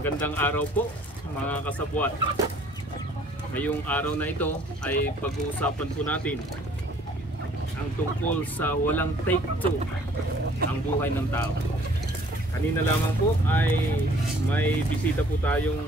Magandang araw po mga kasabwat. Ngayong araw na ito ay pag-uusapan po natin ang tungkol sa walang take two, ang buhay ng tao. Kanina lamang po ay may bisita po tayong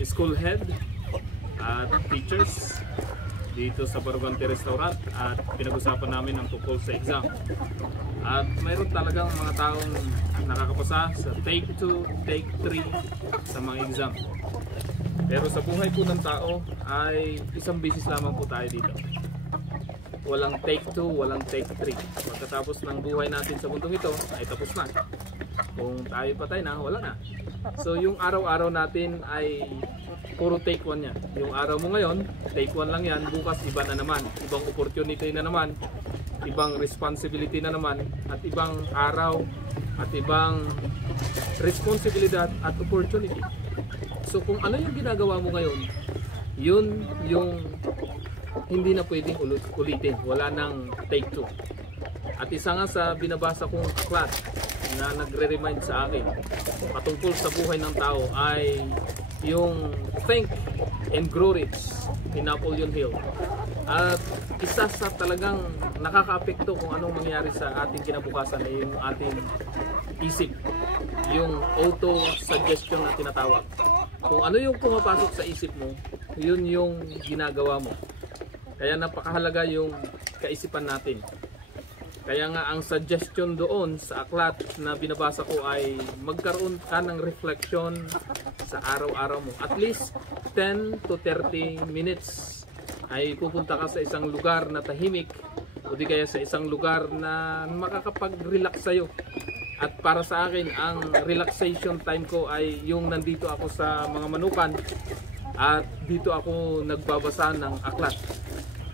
school head at teachers dito sa Barugante Restaurant at pinag-usapan namin ang tungkol sa exam. At mayroon talagang mga taong nakakapasa sa take 2, take 3 sa mga exam. Pero sa buhay po ng tao ay isang beses lamang po tayo dito. Walang take 2, walang take 3. Pagkatapos ng buhay natin sa mundong ito ay tapos na. Kung tayo patay na, wala na. So yung araw-araw natin ay puro take 1 yan. Yung araw mo ngayon, take 1 lang yan. Bukas iba na naman. Ibang opportunity na naman. Ibang responsibility na naman. At ibang araw. At ibang responsibilidad at opportunity. So kung ano yung ginagawa mo ngayon, yun yung hindi na pwedeng ulitin. Wala nang take 2. At isa nga sa binabasa kong aklat na nagre-remind sa akin patungkol sa buhay ng tao ay yung Think and Grow Rich ni Napoleon Hill. At isa sa talagang nakaka-apekto kung anong mangyari sa ating kinabukasan ay yung ating isip, yung auto-suggestion na tinatawag. Kung ano yung pumapasok sa isip mo, yun yung ginagawa mo. Kaya napakahalaga yung kaisipan natin. Kaya nga ang suggestion doon sa aklat na binabasa ko ay magkaroon ka ng reflection sa araw-araw mo. At least 10 to 30 minutes ay pupunta ka sa isang lugar na tahimik o di kaya sa isang lugar na makakapag-relax sa'yo. At para sa akin, ang relaxation time ko ay yung nandito ako sa mga manukan at dito ako nagbabasa ng aklat.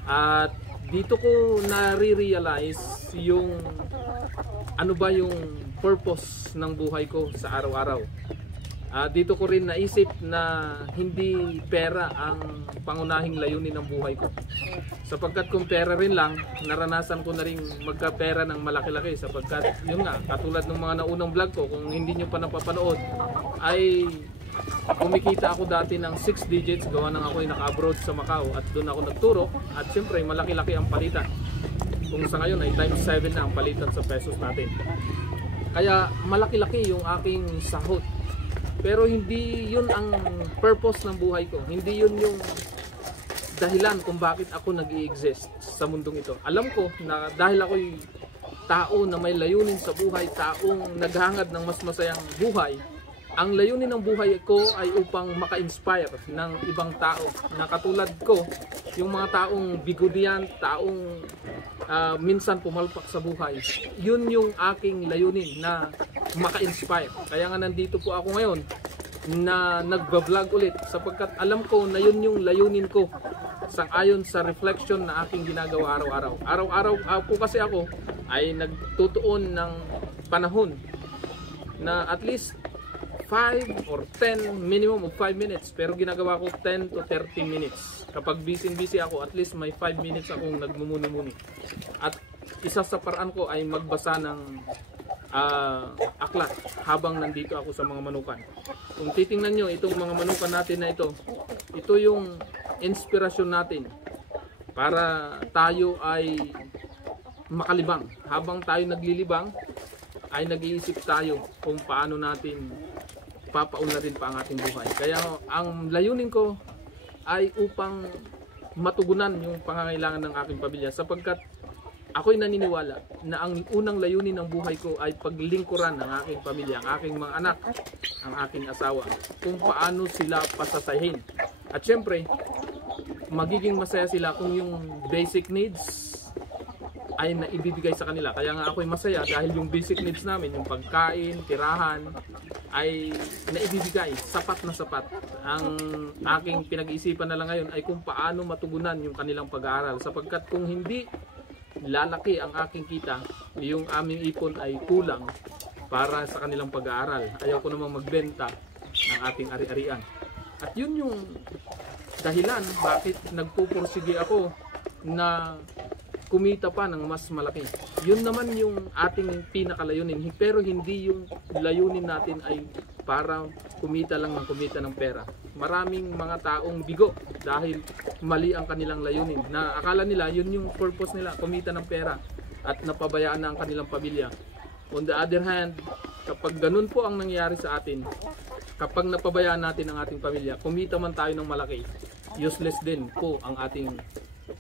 At dito ko nare-realize yung ano ba yung purpose ng buhay ko sa araw-araw. Dito ko rin naisip na hindi pera ang pangunahing layunin ng buhay ko. Sapagkat kung pera rin lang, naranasan ko na rin magkapera ng malaki-laki. Sapagkat yun nga, katulad ng mga naunang vlog ko, kung hindi nyo pa napapanood, ay kumikita ako dati ng 6 digits, gawa nang ako'y naka-abroad sa Macau at doon ako nagturo at siyempre malaki-laki ang palitan. Kung sa ngayon ay times 7 na ang palitan sa pesos natin. Kaya malaki-laki yung aking sahod. Pero hindi yun ang purpose ng buhay ko. Hindi yun yung dahilan kung bakit ako nag-i-exist sa mundong ito. Alam ko na dahil ako'y tao na may layunin sa buhay, taong naghangad ng mas masayang buhay, ang layunin ng buhay ko ay upang maka-inspire ng ibang tao na katulad ko, yung mga taong bigudian, taong minsan pumalpak sa buhay. Yun yung aking layunin na maka-inspire. Kaya nga nandito po ako ngayon na nagba-vlog ulit sapagkat alam ko na yun yung layunin ko sang-ayon sa reflection na aking ginagawa araw-araw. Araw-araw po kasi ako ay nagtutuon ng panahon na at least 5 or 10, minimum of 5 minutes, pero ginagawa ko 10 to 30 minutes. Kapag busy ako, at least may 5 minutes akong nagmumuni-muni. At isa sa paraan ko ay magbasa ng aklat habang nandito ako sa mga manukan. Kung titingnan nyo itong mga manukan natin na ito yung inspirasyon natin para tayo ay makalibang. Habang tayo naglilibang, ay nag-iisip tayo kung paano natin papaunlarin pa ang ating buhay. Kaya ang layunin ko ay upang matugunan yung pangangailangan ng aking pamilya sapagkat ako'y naniniwala na ang unang layunin ng buhay ko ay paglingkuran ng aking pamilya, ang aking mga anak, ang aking asawa, kung paano sila pasasahin. At syempre, magiging masaya sila kung yung basic needs ay naibibigay sa kanila. Kaya nga ako'y masaya dahil yung basic needs namin, yung pagkain, tirahan, ay naibibigay, sapat na sapat. Ang aking pinag-iisipan na lang ngayon ay kung paano matugunan yung kanilang pag-aaral. Sapagkat kung hindi lalaki ang aking kita, yung aming ipon ay kulang para sa kanilang pag-aaral. Ayaw ko namang magbenta ng ating ari-arian. At yun yung dahilan bakit nagpupursige ako na kumita pa ng mas malaki. Yun naman yung ating pinakalayunin. Pero hindi yung layunin natin ay para kumita lang ng kumita ng pera. Maraming mga taong bigo dahil mali ang kanilang layunin, na akala nila yun yung purpose nila, kumita ng pera, at napabayaan na ang kanilang pamilya. On the other hand, kapag ganun po ang nangyayari sa atin, kapag napabayaan natin ang ating pamilya, kumita man tayo ng malaki, useless din po ang ating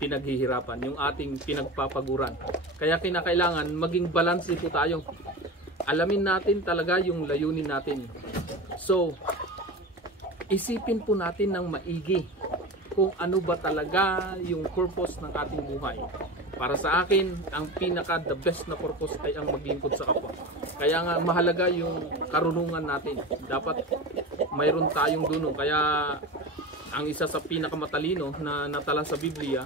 pinaghihirapan, yung ating pinagpapaguran. Kaya kinakailangan maging balance po tayo. Alamin natin talaga yung layunin natin. So, isipin po natin ng maigi kung ano ba talaga yung purpose ng ating buhay. Para sa akin, ang pinaka the best na purpose ay ang maglingkod sa kapwa. Kaya nga mahalaga yung karunungan natin. Dapat mayroon tayong dunong. Kaya ang isa sa pinakamatalino na natala sa Biblia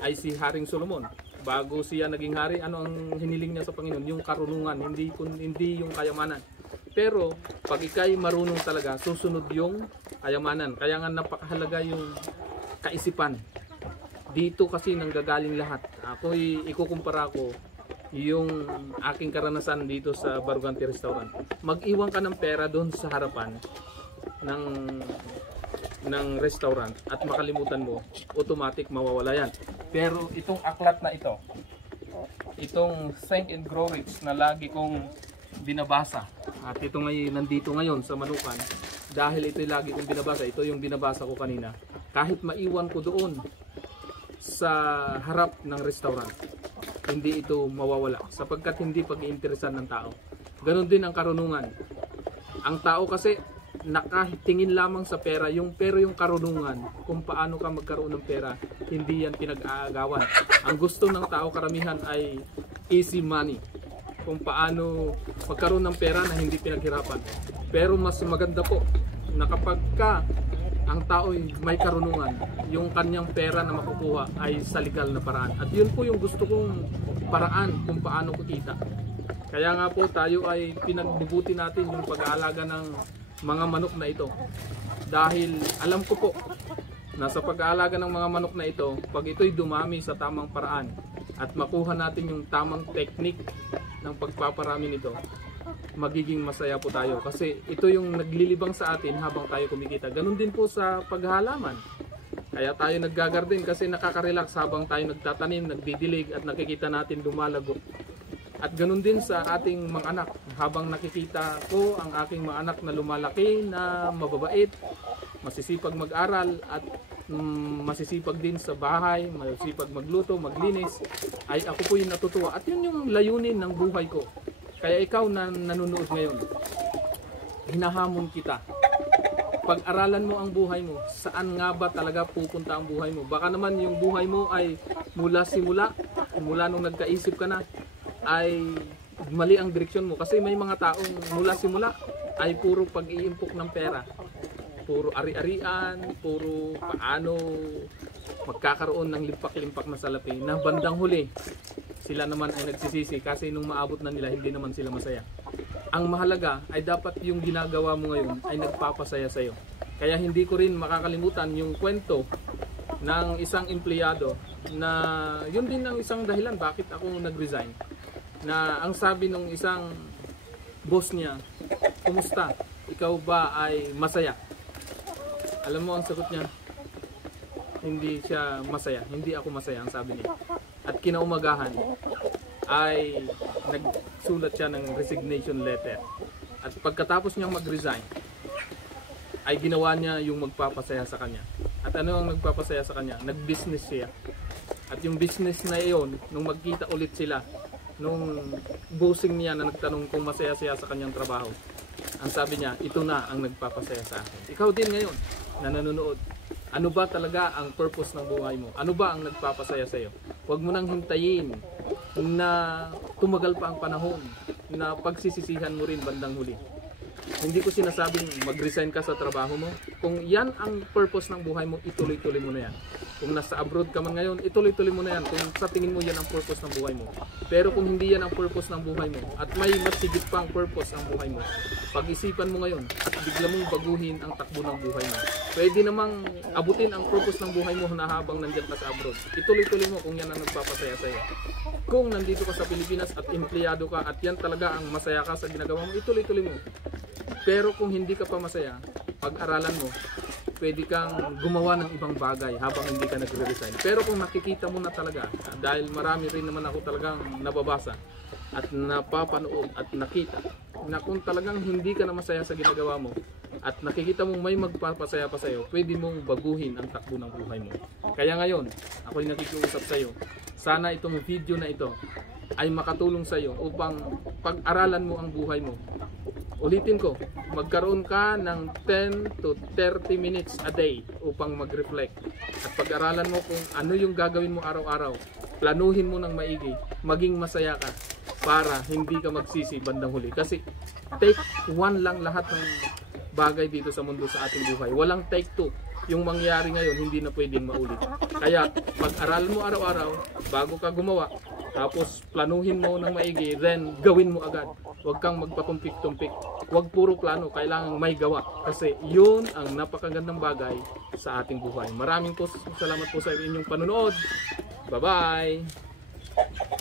ay si Haring Solomon. Bago siya naging hari, ano ang hiniling niya sa Panginoon? Yung karunungan, hindi yung kayamanan. Pero pag ikay marunong talaga, susunod yung kayamanan. Kaya nga napakahalaga yung kaisipan. Dito kasi nanggagaling lahat. Ako ikukumpara ko yung aking karanasan dito sa Barugante Restaurant. Mag-iwan ka ng pera doon sa harapan ng restaurant at makalimutan mo, automatic mawawala yan. Pero itong aklat na ito, itong Think and Grow Rich na lagi kong binabasa, at ito nandito ngayon sa Manukan, dahil ito lagi kong binabasa, ito yung binabasa ko kanina, kahit maiwan ko doon sa harap ng restaurant, hindi ito mawawala, sapagkat hindi pag-iinteresan ng tao. Ganon din ang karunungan. Ang tao kasi nakatingin lamang sa pera, pero yung karunungan kung paano ka magkaroon ng pera, hindi yan pinag-aagawan. Ang gusto ng tao karamihan ay easy money, kung paano magkaroon ng pera na hindi pinaghirapan. Pero mas maganda po na kapag ang tao may karunungan, yung kanyang pera na makukuha ay sa legal na paraan. At yun po yung gusto kong paraan kung paano kukita. Kaya nga po tayo ay pinagbubuti natin yung pag-aalaga ng mga manok na ito, dahil alam ko po na sa pag-aalaga ng mga manok na ito, pag ito'y dumami sa tamang paraan at makuha natin yung tamang technique ng pagpaparami nito, magiging masaya po tayo, kasi ito yung naglilibang sa atin habang tayo kumikita. Ganun din po sa paghalaman. Kaya tayo naggagarden kasi nakaka-relax habang tayo nagtatanim, nagdidilig at nakikita natin lumalago. At ganun din sa ating mga anak. Habang nakikita ko ang aking mga anak na lumalaki, na mababait, masisipag mag-aral at masisipag din sa bahay, masisipag magluto, maglinis, ay ako po yung natutuwa. At yun yung layunin ng buhay ko. Kaya ikaw na nanonood ngayon, hinahamon kita. Pag-aralan mo ang buhay mo, saan nga ba talaga pupunta ang buhay mo? Baka naman yung buhay mo ay mula nung nagkaisip ka na, ay mali ang direksyon mo. Kasi may mga taong mula simula ay puro pag-iimpok ng pera, puro ari-arian, puro paano magkakaroon ng limpak-limpak na salapi, na bandang huli sila naman ay nagsisisi kasi nung maabot na nila hindi naman sila masaya. Ang mahalaga ay dapat yung ginagawa mo ngayon ay nagpapasaya sa'yo. Kaya hindi ko rin makakalimutan yung kwento ng isang empleyado na yun din ang isang dahilan bakit ako nag-resign. Na ang sabi ng isang boss niya, kumusta? Ikaw ba ay masaya? Alam mo ang sagot niya, hindi siya masaya, hindi ako masaya, ang sabi niya. At kinaumagahan ay nagsulat siya ng resignation letter. At pagkatapos niyang mag-resign, ay ginawa niya yung magpapasaya sa kanya. At ano ang nagpapasaya sa kanya? Nag-business siya. At yung business na iyon, nung magkita ulit sila, nung bossing niya na nagtanong kung masaya siya sa kanyang trabaho, ang sabi niya, ito na ang nagpapasaya sa akin. Ikaw din ngayon na nanonood, ano ba talaga ang purpose ng buhay mo? Ano ba ang nagpapasaya sa iyo? Huwag mo nang hintayin na tumagal pa ang panahon na pagsisisihan mo rin bandang huli. Hindi ko sinasabing mag-resign ka sa trabaho mo. Kung yan ang purpose ng buhay mo, ituloy-tuloy mo na yan. Kung nasa abroad ka man ngayon, ituloy-tuloy mo na yan kung sa tingin mo yan ang purpose ng buhay mo. Pero kung hindi yan ang purpose ng buhay mo at may mas higit pang purpose ang buhay mo, pag-isipan mo ngayon at bigla mong baguhin ang takbo ng buhay mo. Pwede namang abutin ang purpose ng buhay mo na habang nandiyan ka sa abroad. Ituloy-tuloy mo kung yan ang nagpapasaya sa'yo. Kung nandito ka sa Pilipinas at empleyado ka at yan talaga ang masaya ka sa ginagawa mo, ituloy-tuloy mo. Pero kung hindi ka pa masaya, pag-aralan mo, pwede kang gumawa ng ibang bagay habang hindi ka nagre-resign. Pero kung nakikita mo na talaga, dahil marami rin naman ako talagang nababasa at napapanood at nakita na kung talagang hindi ka na masaya sa ginagawa mo at nakikita mong may magpapasaya pa sa'yo, pwede mong baguhin ang takbo ng buhay mo. Kaya ngayon, ako'y nakikiusap sa'yo, sana itong video na ito ay makatulong sa'yo upang pag-aralan mo ang buhay mo. Ulitin ko, magkaroon ka ng 10 to 30 minutes a day upang mag-reflect. At pag-aralan mo kung ano yung gagawin mo araw-araw. Planuhin mo ng maigi, maging masaya ka para hindi ka magsisi bandang huli. Kasi take one lang lahat ng bagay dito sa mundo sa ating buhay. Walang take two. Yung mangyari ngayon hindi na pwedeng maulit. Kaya pag-aralan mo araw-araw bago ka gumawa, tapos planuhin mo ng maigi, then gawin mo agad. Huwag kang magpatumpik-tumpik. Huwag puro plano, kailangan may gawa. Kasi yun ang napakagandang bagay sa ating buhay. Maraming po salamat po sa inyong panonood. Bye-bye!